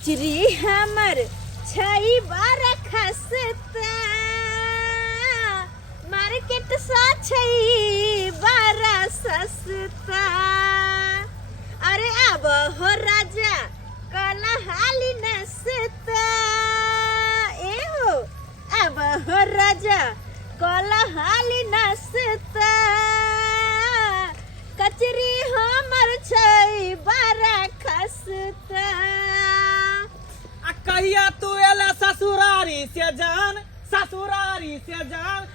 कचरी हमर छई बार खसता मार्केट सा छई बार सस्ता। अरे अब हो राजा कला हाली नसता ए हो अब हो राजा कला हाली नसता कचरी हमर छई बार खसता। कहिया तू एला ससुरारी से जान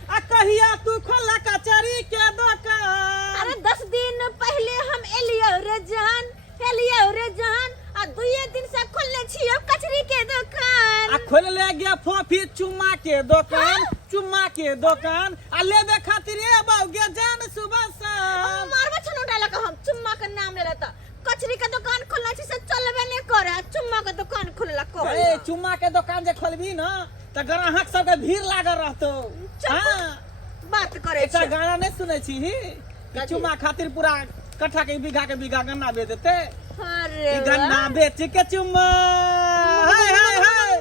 आ कहिया तू खोला कचरी के दुकान। अरे 10 दिन पहले हम एलियो रे जान आ 2 दिन से खोलले छियो कचरी के दुकान। आ खोल ले गया फोफी चुम्मा के दुकान आ लेबे खातिर ए बाउगे जान सुबह शाम मारवा छनो डाला का हम चुम्मा के नाम ले लेता कचरी के दुकान खोलना छी से चलबे नहीं करे चुम्मा के दुकान खोलला को। ए चुम्मा के दुकान जे खोलबी न त ग्राहक सब के भीड़ लागल रहतो। हां बात करे एकटा गाना नहीं सुनै छी कि चुम्मा खातिर पूरा कट्ठा के बीघा गन्ना बेच देते। अरे गन्ना बेच के चुम्मा हाय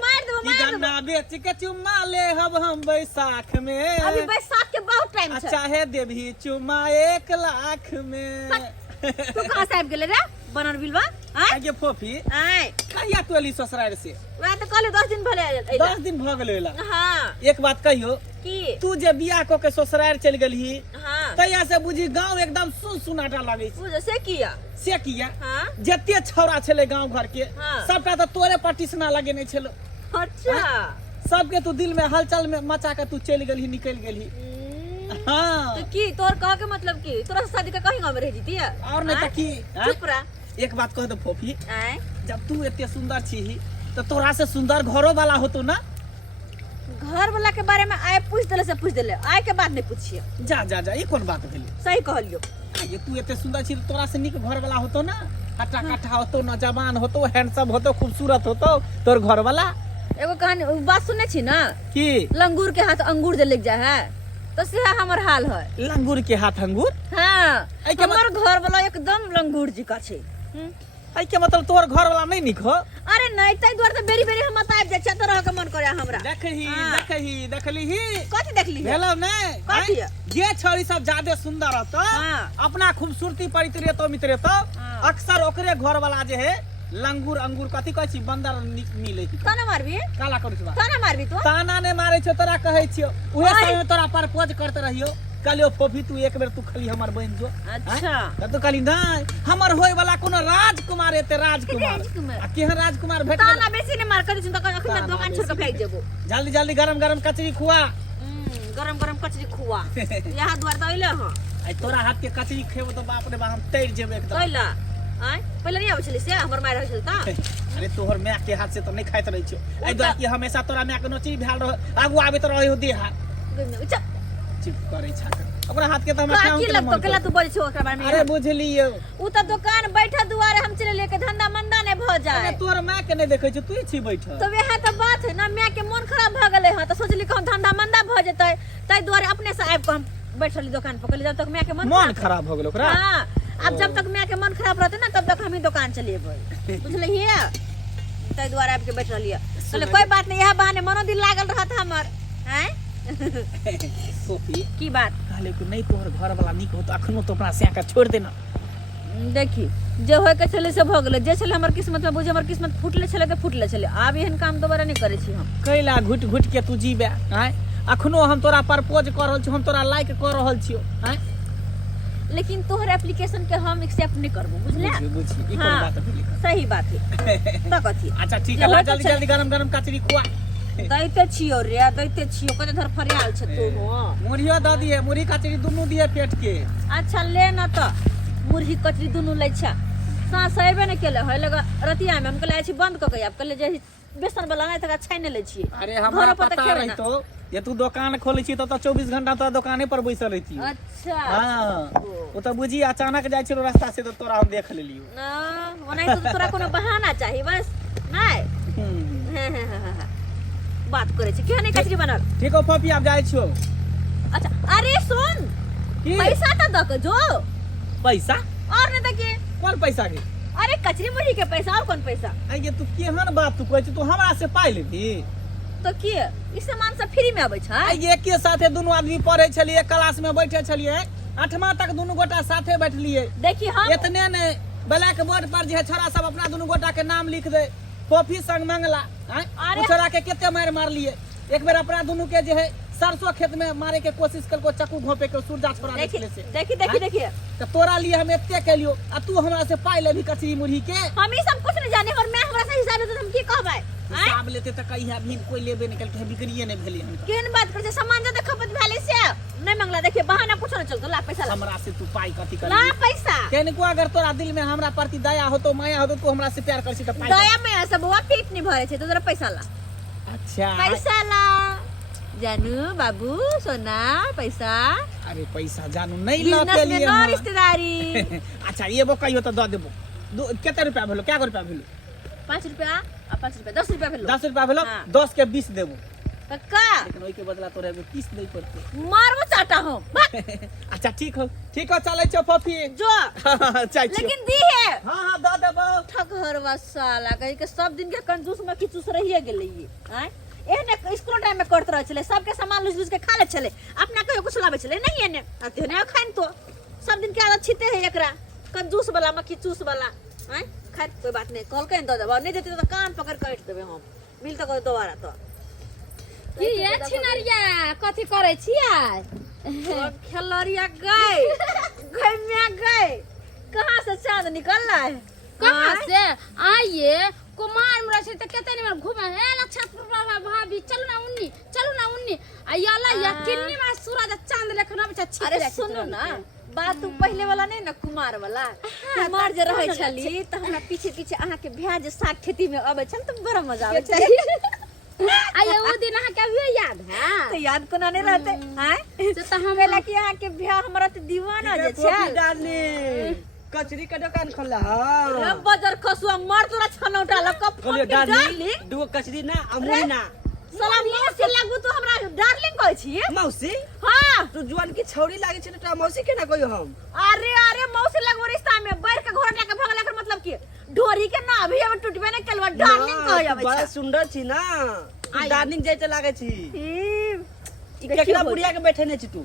मार दो गन्ना बेच के चुम्मा ले हम बैसाख में। अभी बैसाख के बहुत टाइम छै। चाहे देभी चुम्मा 1 लाख में। तू कहां से आब गेले रे बनर बिलवा आगे फोफी आय कहिया तू एली ससुराल से? मैं तो कहले 10 दिन भले 10 दिन भ गेलै ला। हां एक बात कहियो की तू जे बियाह क के ससुराल चल गेलही हां तैया से बुझी गांव एकदम सुनसुनाटा लागे छै। बुझ से किया से किया हां जते छौरा छले गांव घर के हाँ। सबटा तो तोरे पटिसना लगे नहीं छलो। अच्छा सबके तू दिल में हलचल में मचा के तू चल गेलही निकल गेलही। हां तो की तोर कह के मतलब की तोरा से शादी का कहीं गांव में रह जीती है और नहीं त की चुप रह। एक बात कह दो फोफी आय जब तू इतने सुंदर छी तो तोरा से सुंदर घरो वाला होतो ना। घर वाला के बारे में आय पूछ देले आय के बात नहीं पूछिए। जा ये कौन बात भेलै? सही कहलियो ये तू इतने सुंदर छी तोरा से निक घर वाला होतो ना। हट्टा कट्ठा होतो ना जवान होतो हैंडसम होतो खूबसूरत होतो तोर घर वाला। एगो कहानी बात सुनने छी ना की लंगूर के हाथ अंगूर जे लग जा है तो से हमर हाल है। लंगूर के हाथ अंगूर? हां ऐ के हमर घर वाला एकदम लंगूर जी का छै। ऐ के मतलब तोर घर वाला नहीं निक हो? अरे नहीं तै द्वार त बेरी हम आबि जाय छै तो रह के मन करे हमरा। देखलीही कथि देखली भेलो नहीं कथि जे छोरी सब ज्यादा सुंदर रहतो अपना खूबसूरती परित रहतो मित्र तो अक्सर ओकरे घर वाला जे है लंगूर अंगूर कथि कहै छी बंदर मिले छी। ताना मारबी काला करू छी ताना मारबी तू ताना ने मारे छ तोरा कहै छियो उहे समय में तोरा प्रपोज करते रहियो कहलियो फोफी तू एक बेर तू खाली हमर बन जो। अच्छा त तो कहली नहीं हमर होय वाला कोनो राजकुमार एते राजकुमार आ केहन राजकुमार भेट गेल। ताना बेसी ने मार कर छी त अखन दुकान छोड़ के फेंक देबो। जल्दी गरम कचरी खुआ। गरम कचरी खुआ यहाँ द्वार त अइले ह आई तोरा हाथ के कचरी खेबो तो बाप रे बा हम तैर जेबे एकदम। कैला आय पहले नहीं आबै छली से हमर माय रहै छल त। अरे तोहर माय के हाथ से तो नहीं खाइत रहै छियो आई द्वार की हमेशा तोरा माय के नोची भेल रह आगू आबे त रहै हो देहा चुप करे छाक ओकरा हाथ के त हम खाऊ की लगतो केला तू बोलै छ ओकरा बारे में? अरे बुझलियो उ त दुकान बैठा दुआरे हम चले लेके धंधा मंदा ने भ जाए। अरे तोहर माय के नहीं देखै छ तू छी बैठ तो वह त बात है ना माय के मन खराब भ गेले ह त सोचली कहूं धंधा मंदा भ जेतै तै दुआरे अपने से आब के हम बैठली दुकान पर कहली जब तक माय के मन खराब भ गेल ओकरा। हां अब जब तक माय के मन खराब रहते ना तब तक हम ही दुकान चलेबै बुझलिए तै दुआरे आब के बैठ रहलिए कहले कोई बात नहीं यह बहाने मनो दिल लागल रहत हमर हैं। सोफी की बात कहले कि नहीं तोहर घर वाला निक हो तो अखनो तो अपना से का छोड़ देना। देखी जे होय के छले से भ गेले जे छले हमर किस्मत में बुझे हमर किस्मत फुटले छले त फुटले छले आब एहन काम दोबारा नहीं करे छी हम। कैला घुट के तू जीबे हैं अखनो हम तोरा प्रपोज कर रहल छी हम तोरा लाइक कर रहल छियो हैं लेकिन तोहर एप्लीकेशन के हम एक्सेप्ट नहीं करबो बुझले। बुझी ई कोन बात भेलै? सही बात है त कथि अच्छा ठीक है जल्दी गरम कचरी खुआ। दैते छियो कते धर फरियाल छ तू मुरहियो द दिए मुरही कचरी दुनु दिए पेट के। अच्छा ले न त मुरही कचरी दुनु लै छ सांस एबे न केले है लगा रतिया में हम कहले छी बंद क के आब कहले जे बेसन वाला नहीं तका छाइन ले छी। अरे हमरा पता रहितो ये तू दुकान खोले छी त 24 घंटा तो दुकाने पर बैसल रहती। अच्छा हां ओ त बुझी अचानक जाय छलो रास्ता से तो तोरा हम देख लेलियो ना ओनै तो तोरा कोनो बहाना चाहिए बस नहीं बात करे छी केहन कचरी बनल। ठीक हो पपी आप जाय छियो। अच्छा अरे सुन पैसा त द के जो पैसा और न त के कौन पैसा के अरे कचरी मुरही के पैसा और कौन पैसा? ये तू केहन बात तू कहै छी, तू हमरा से पाइ लेबी? तो की ई सामान सब फ्री में आबै छै? ये के साथे दुनू आदमी पढ़ै छलिए, क्लास में बैठे छलिए, 8वां तक दुनू गोटा साथे बैठलिए। देखी हम इतने ने ब्लैक बोर्ड पर जे है छोरा सब अपना दुनू गोटा के नाम लिख दे, कॉफी संग मंगला, अरे छोरा के केते मार मारलिए। एक बेर अपना दुनू के जे है सरसों खेत में मारे के कोशिश करको, चक्कू घोपे के सूरजा छोड़ा देखी निकले से। देखी देखी देखी तो तोरा लिए हम एते केलियो आ तू हमरा से पाइ लेबी कचरी मुरही के। हम ई सब कुछ नहीं जाने और मैं हमरा से हिसाब से हम की कहबै? हिसाब लेते त कहिया भी कोई लेबे निकल के बिक्रिए नहीं भेली हम। केन बात कर छै? सामान जब खपत भेले से नहीं मंगला। देखिए बहाना कुछ नहीं चलतो। ला पैसा ला, हमरा से तू पाइ कथी कर? ला पैसा। केनको अगर तोरा दिल में हमरा प्रति दया हो तो माया हो तो तू हमरा से प्यार करसी त पाइ। दया में ऐसा बुआ पेट नहीं भरे छै तो जरा पैसा ला। अच्छा पैसा ला जानू बाबू सोना पैसा। अरे पैसा जानू नहीं ला के बिजनेस में लिए ना हम। रिश्तेदारी। अच्छा ये वो कहियो तो द देबो। केते रुपया भेलो? क्या रुपया भेलो? 5 रुपया आ 5 रुपया 10 रुपया भेलो। 10 रुपया भेलो, हाँ। 10 के 20 देबो। पक्का लेकिन ओई के बदला तोरा एगो 30 नहीं पड़ते। मारबो चाटा हम। अच्छा ठीक हो चले छो फफी जो चाय लेकिन दी है हां द देबो। ठगहरवा साला कहीं के सब दिन के कंजूस में की चूस रहिए गेलै ये। हैं एने स्कूल टाइम में करत रह चले, सबके सामान लूज लूज के खा ले चले, अपना कहियो कुछ लावे चले नहीं एने आते ने खाइन तो सब दिन के आदत छिते है एकरा कंजूस वाला मक्खी चूस वाला। हैं खैर कोई बात नहीं, कॉल कहीं दे देबो, नहीं देती तो कान पकड़ के काट देबे हम। मिल तो दोबारा तो की ये छिनरिया कथी करे छियै? खलरिया गए गए में गए कहां से चांद निकल रहा है? कहां से आइए कुमार में रहे त केते निमन घुमे हे नक्षत्र भाभी चलू ना उन्नी आयाला या किन्नी में सूरज चांद लेखन अब छिप अरे सुनो ना बात तू पहले वाला नहीं ना कुमार वाला। कुमार जे रहे छली त हमरा पीछे पीछे अहाँ के भ्याज जे साग खेती में आवे छन त बड़ा मजा आवे छै। आइए वो दिन अहाँ के अभी याद है? तो याद कोना नहीं रहते हैं से त हम कहला कि अहाँ के भ्या हमरा त दीवाना जे छै। डार्लिंग कचरी का दुकान खोला है। रे बजर खसुआ मार तोरा छनौटा ल कप बोलिए डार्लिंग दो कचरी ना अमूली ना। साला मौसी लागू तू हमरा डार्लिंग कहै छी? मौसी हां तू जुआन की छौरी लागे छै त मौसी के ना कहियो हम। अरे अरे मौसी लगो रिश्ता में बैठ के घर लेके भगला के मतलब की ढोरी के ना अभी हम टूटबे नहीं कलवा डार्लिंग कह जावे बड़ा छै। सुंदर छी ना तू डार्लिंग जैसे लागे छी। ई केकरा बुढ़िया के बैठेने छी तू?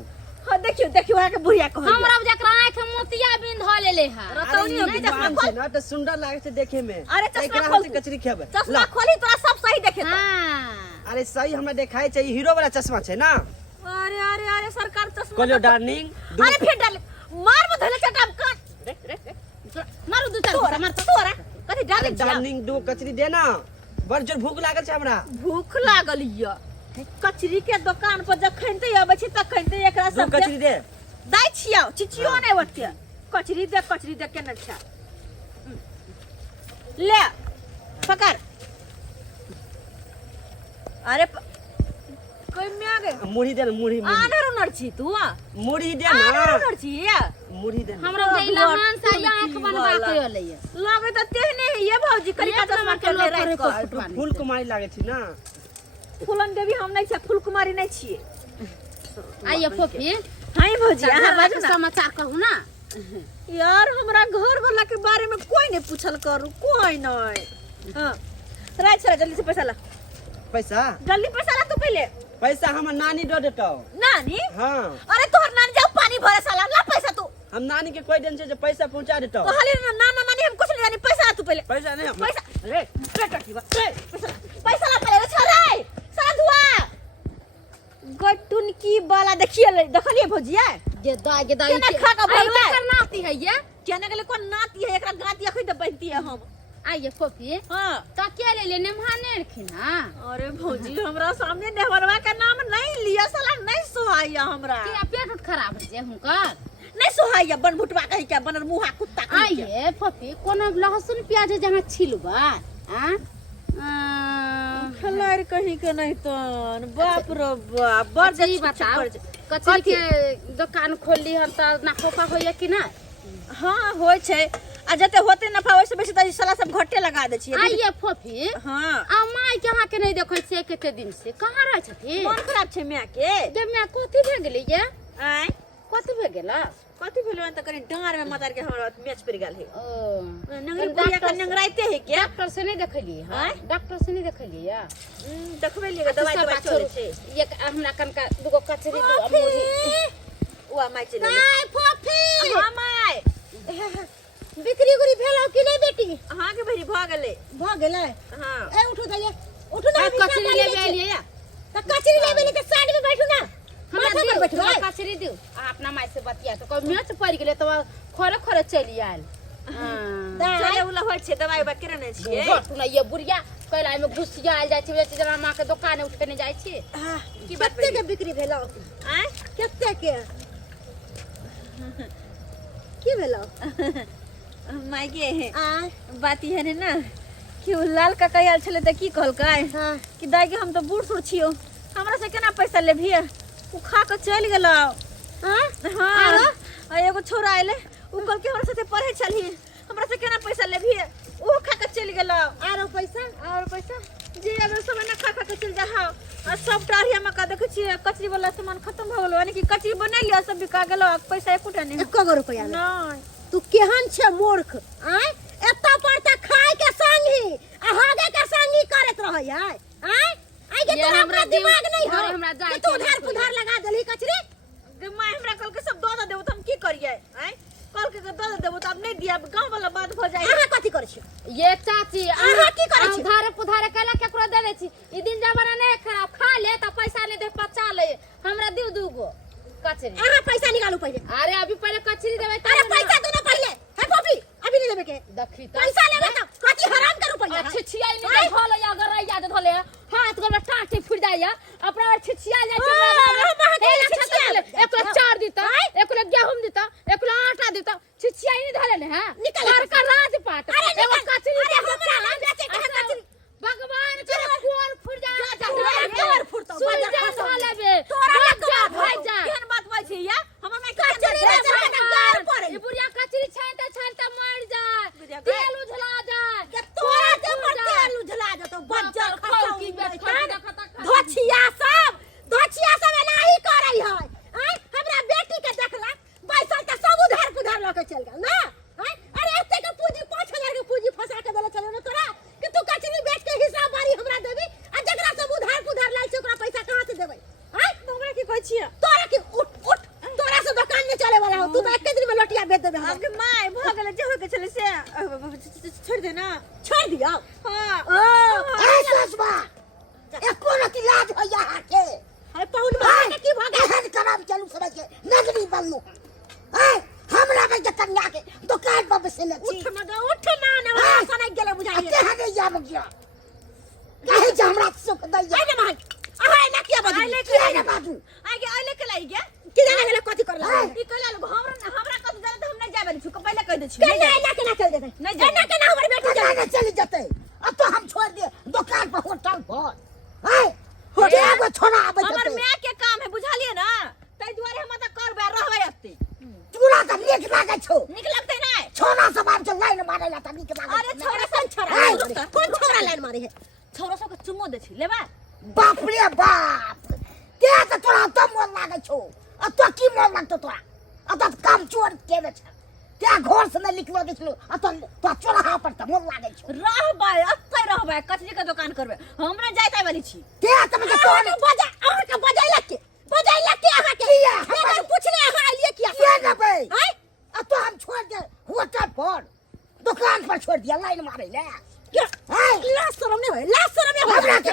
हां देखियो देखियो है के बुढ़िया कह हमरा जकरा आंख में मोतिया बिंद ध लेले है। रतौनी हो अरे चश्मा जुआन खोल। छै ना त सुंदर लागे छै देखे में। अरे चश्मा एकरा खोल हाथ से कचरी खेबे। चश्मा खोली तोरा सब सही देखे तो। हां अरे सही हमरा देखाई छै हीरो वाला चश्मा छै ना। अरे अरे अरे सरकार चश्मा कहलियो डार्लिंग अरे फिर डाल मार मत धले चटाम काट रे रे मारू दू चार तोरा मार तोरा कथि डाल दे डार्लिंग दो कचरी दे ना। बड़ जोर भूख लागल छै हमरा। भूख लागल य कचरी के दुकान पर जखन ते आबै छी तखन ते एकरा दो सब कचरी दे। दै छियो चिचियो नहीं ओते कचरी दे केना छै ले पकड़। अरे कोई में आ गए मुढ़ी दे ना मुढ़ी आनर उनर छी तू मुढ़ी दे आनर ना उनर छी मुढ़ी दे ना। हमरा जइला मान सा आंख बनवा के होले लागे त तेहने है ये भौजी कलिका चश्मा के ले रात को फूल कुमारी लागे छी ना। फूलन देवी हम नहीं छै फूल कुमारी नहीं छिए। आइए फोफी हां भौजी अहाँ बाजू ना समाचार कहू ना। यार हमरा घर वाला के बारे में कोई नहीं पूछल करू कोई नहीं। हां रात चला जल्दी से पैसा ला। पैसा जल्दी पैसा ला तू पहले। पैसा हमर नानी दे देतो। नानी हां अरे तोहर नानी जाओ पानी भरे साला ला पैसा तू। हम नानी के कोई दिन से पैसा पहुंचा देतो। कहली ना ना नानी हम कुछ नहीं जानी पैसा ला तू पहले। पैसा नहीं हम पैसा रे टटी बा पैसा ला पहले छोरे साला धुआ गटुन की बाला देखलिए भौजिया ये दा केना खा का भगला करनाती है ये केना गेले कोन नाती है एकरा गाती अखै त बनती है हम। आइए फोफी हां तो के ले लेने माने रखी ना। अरे भौजी हमरा सामने नेहवरवा का नाम नहीं लिया साला नहीं सोहाइया हमरा कि पेट उठ खराब है जे हुनकर नहीं सोहाइया बन भुटवा कहि के बनर मुहा कुत्ता कहि के। आइए फोफी कोनो लहसुन प्याज जहां छिलबा हां खलार कहीं के नहीं तन बाप रे बाप बड़ सही बताओ कचरी के दुकान खोलली हन त ना खोपा होइए कि ना? हां होय छै आ जते होते नफा वैसे बेसी त साला सब घटे लगा दे छिए। आइए फोफी हां आ माय के अहाँ के नहीं देखै से कते दिन से कहां रह छथि? मन खराब छै मिया के जे मैं कोथी भ गेली ये आय कथी भे गेला कथी भेलो त कनी डांर में मातार के हमरा मैच पड़ गेल है ओ नंगरी बुढ़िया के नंगराइते है क्या डॉक्टर से नहीं देखलिए हां डॉक्टर से नहीं देखलिए या देखबे लिए दवाई चले छे ये हमरा कनका दुगो कचरी दो अमूरी ओ माय चले नहीं फोफी हां माय बिक्री गुरी भेलो कि नहीं बेटी हां के भरी भ गेले हां ए उठू ना कचरी ले लिए या तो कचरी ले बेली के साइड में बैठू ना माथा पर बैठू कचरी दियो अपना माई से बतिया तो कोई मैच पड़ गेले तो खोरे खोरे चली आयल चले उला होय छे दवाई बा करे नै छिए तू ना ये बुढ़िया कैला में घुसिया आयल जाय छै जना मां के दुकान उठने जाय छी की बात कत्ते के बिक्री भेलो हैं कत्ते के की भेलो माय के बात ई है ना कि उ लाल का कयाल छले त की कहलकै कि दाई के हम तो बूढ़ सुर छियो हमरा से केना पैसा लेभी उ खा के चल गेलो हां आ एगो छोरा आइले उ कहल के हमरा साथे पढ़े चली हमरा से केना पैसा लेभी उ खा के चल गेलो आरो पैसा जी अब सब ना खा के चल जा आ सब टारिया में का देख छी कचरी वाला सामान खत्म भ गेलो यानी कि कचरी बना लिया सब बिका गेलो पैसा एकोटा नहीं 1 रुपया नहीं तू केहन छे मूर्ख आय एत्ता पड़ता खाए के संगी आ हागे के संगी करत रहय आय आय के तोरा हमरा दिमाग नहीं है हमरा जाय तू उधार लगा देली कचरी माय हमरा कल के सब दो देबो त हम की करिए आय कल के दो देबो त अब नहीं दिया गांव वाला बात भ जाए अहाँ कथि करै छी ये चाची अहाँ की करै छी उधारे कला केकरो दे दे छी ई दिन जमाना नहीं खराब खा ले त पैसा नहीं दे पचा ले हमरा दिउ दूगो कचरी अहाँ पैसा निकालू पहले अरे अभी पहले कचरी देबे अरे पैसा दो ना पहले है पोपी अभी नहीं देबे के देखी त पैसा लेबे त कथि हराम करू पहले छिछिया नहीं धोले अगर याद धोले हाथ गोर में टाटे फुट जाइया अपना छिछिया जाय छै एक 4 दिता एक गेहूं दिता एक आटा दिता छिछिया नहीं धोले ने है निकल कर राज पाट एगो कचरी अरे हमरा बेचे के कचरी भगवान करे कोर फुट जा कोर फुटतो बाजार धोले बे तोरा भाई जा केहन बात भाई छै या हमर में कचरी गार पड़े ई बुढ़िया कचरी छानता मर जाए तेल उझला जाए तोरा ते पर तेल उझला जातो बज्जर खसौकी धोछिया सब एनाही करई है आय हमरा बेटी के देखला बैसल त सब उधार लके चल गेल ना आय अरे एते के पूंजी 5000 के पूंजी फसा के देले चले ना तोरा कि तू कचरी बेच के हिसाब बारी हमरा देबी आ जकरा सब उधार लाल छै ओकरा पैसा कहां से देबै आय हमरा की कहै छियै तोरा की उठ तोरा से दुकान में चले वाला हो तू तो एक दिन में लटिया बेच देबे अब माय भ गेले जे होय के चले से छोड़ दे ना छोड़ दिया हां ए ससबा एको रति लाज हो यहाँ के है पहुन में की भागे हन कराम चलू समझ के नगरी बनलू है हमरा में जे कन्या के दुकान पर बसले छी उठ ना ना सने गेले बुझाई के हने जा बगिया कहे जे हमरा सुख दैया है ना मां आहा ना किया बाजू आइले के बाजू आइले के लाई गे कि जाने गेले कथि करला ई कहला लोग हमरा कथि जाने त हम नहीं जाबे छु पहले कह दे छु ना के ना चल देते नहीं जाना के ना हमर बेटी जाने चली जते अब तो हम छोड़ दिए दुकान पर होटल पर है होटल में छोड़ा आबे हमर मां के काम है बुझालिए ना तै दुआरे हम त करबे रहबे अत्ते पूरा त नीक लागे छौ नीक लगते ना छोरा सब आब के लाइन मारे ला त नीक लागे अरे छोरा कौन छोरा लाइन मारे है छोरा सब के चुम्मो दे छी लेबा बाप रे बाप के त तोरा त मन लागे छौ आ तो की मन लागतो तोरा आ त काम चोर केबे छ क्या घर से न लिखलो देखलो आ तो चोरा पर त मन लागे छौ रहबे अत्ते रहबे कचरी के दुकान करबे हमरा जाइते वाली छी के त के तोर बजा और के बजाइला के आहा के हमरा पूछने आहा आलिए किया ना बे हैं आ तो हम छोड़ दे होटल पर दुकान पर छोड़ दिया लाइन मारे ले क्या लाज शरम नहीं होय हमरा के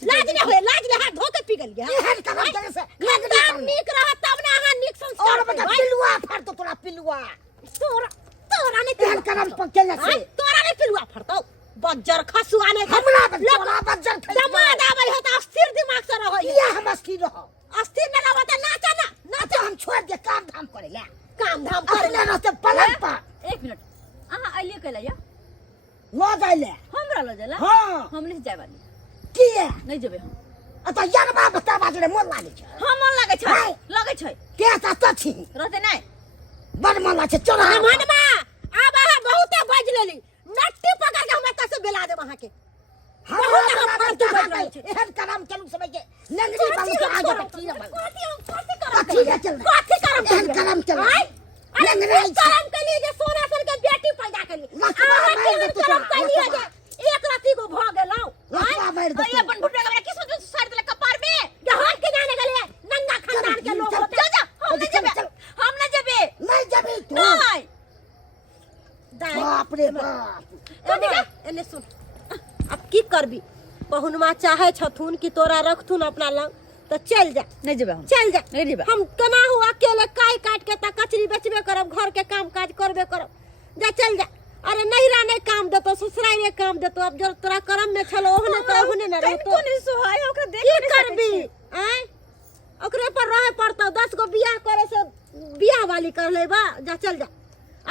लाज नहीं हाथ धो के पिघल गया एहन काम करे से एकदम नीक रहा तब ना आहा नीक संस्कार और बता पिलुआ फाड़ तो तोरा पिलुआ तोरा नहीं एहन काम पर केले से तोरा नहीं पिलुआ फाड़तो बज्जर खसुआ नहीं हमरा तोरा बज्जर खाई दमाद आबै है त अस्थिर दिमाग से रहो ये हम अस्थिर रहो अस्थिर न रहो त नाचा हम छोड़ दे काम धाम करे ले काम धाम करे ले न त पलट पर 1 मिनट आहा आइले केला या लो जाइले हमरा लो जाला हां हम नहीं जाय वाली की है नहीं जेबे हम अत यारबा बता बाजले मन लागे छ हम मन लागे छै के त छी रहते नहीं बड़ मन लागे चोरा मनबा अब आहा बहुते बाज लेली नट्टी पकड़ के हमरा तसे बेला दे वहां के बहुत फालतू बैठ रहे छे एहन काम चलू समय के नंगरी बन के आगे तक की न कथी है चल कथी करम एहन काम चल नंगरी करम के लिए जे सोना सन के बेटी पैदा कर ली केहन करम के लिए जे एक राती को भ गेलौ ये अपन भुटना के किस वजह से साड़ देले कपार में जे हाथ के जाने गेले नंगा खानदान के लोग जा जा हम न जेबे नहीं जबी तू नहीं बाप रे बाप एने सुन अब की करबी पहुनमा चाहे छथुन कि तोरा रखथुन अपना लंग तो चल जा नहीं जेबे चल जा नहीं जेबे हम केना हो अकेले काई काट के ता कचरी बेचबे करब घर के काम काज करबे करब जा चल जा अरे नहिरा नहीं काम देतो ससुराल में काम देतो अब जो तोरा कर्म में छलो ओहने तो ओहने न रहतो कोनी सोहाय ओकरा देख की करबी हैं ओकरे पर रहे पड़तो 10 गो बियाह करे से बियाह वाली कर लेबा जा चल जा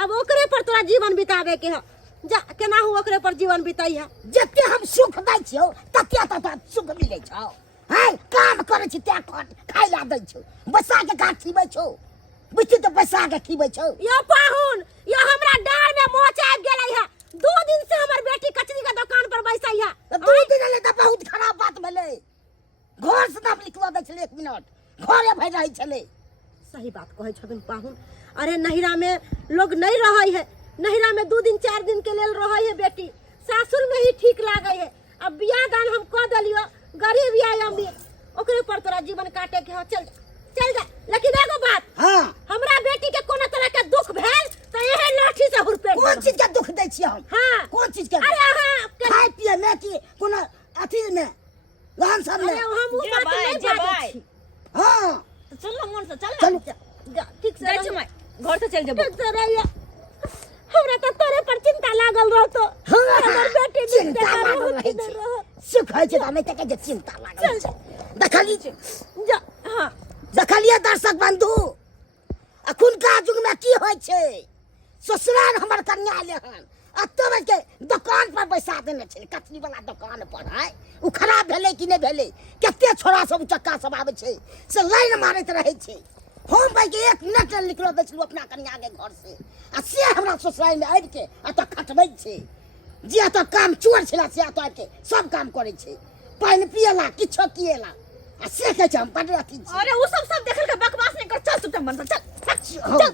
अब ओकरे पर तोरा जीवन बितावे के ह जा केना हो ओकरे पर जीवन बिताई है जते हम सुख दै छियो तते तते सुख मिलै छौ हाय काम करे छी ते खाइ ला दै छौ बसा के गाछ खिबै छौ बुझी तो बसा के खिबै छौ यो पाहुन यो हमरा डार में मोच आबि गेलै है 2 दिन से हमर बेटी कचरी के दुकान पर बैसै है 2 दिन ले त बहुत खराब बात भेलै घर से नाम लिखवा दै छलै 1 मिनट घरे भै रहै छलै सही बात कहै छथिन पाहुन अरे नहिरा में लोग नहीं रहै है नहिरा में 2 दिन 4 दिन के लेल रहै है बेटी सासुर में ही ठीक लागै है अब बियाह दान हम क देलियो गरीब या अमीर ओकरे पर तोरा जीवन काटे के ह चल जा लेकिन एगो बात हां हमरा बेटी के कोनो तरह के दुख भेल त एहे लाठी से हुरपेट कोन चीज के दुख दै छियै हम हां कोन चीज के अरे हां खाय पिए में कि कोनो अथी में लहन सब में अरे हम उ बात नहीं बाजै छी हां चल न मन से चल चलू जा ठीक से रह घर से चल जेबो ठीक से रहिए हमरा त तोरे पर चिंता लागल रहतो हमर बेटी चिंता लागल रहै छै सुख होइ छै त हमें तक जे चिंता लागल छै देखली जा हां देखलिए दर्शक बंधु अखुनका युग में की होइ छै ससुराल हमर कन्या लेहन अतबे के दुकान पर बैसा देने छै कचरी वाला दुकान पर है उ खराब भेलै कि नहीं भेलै कते छोरा सब चक्का सब आबै छै से लाइन मारैत रहै छै हम भाई के 1 मिनट निकलो दै छलु अपना कन्या के घर से आ से हमरा ससुराल में आबि के अत खटबै छै जे अत काम चोर छला से अत के सब काम करै छै पानी पियला किछो कियला आ से कहै छै हम बड़ अथी छी अरे उ सब देखल के बकवास नहीं कर चल तू मन चल चल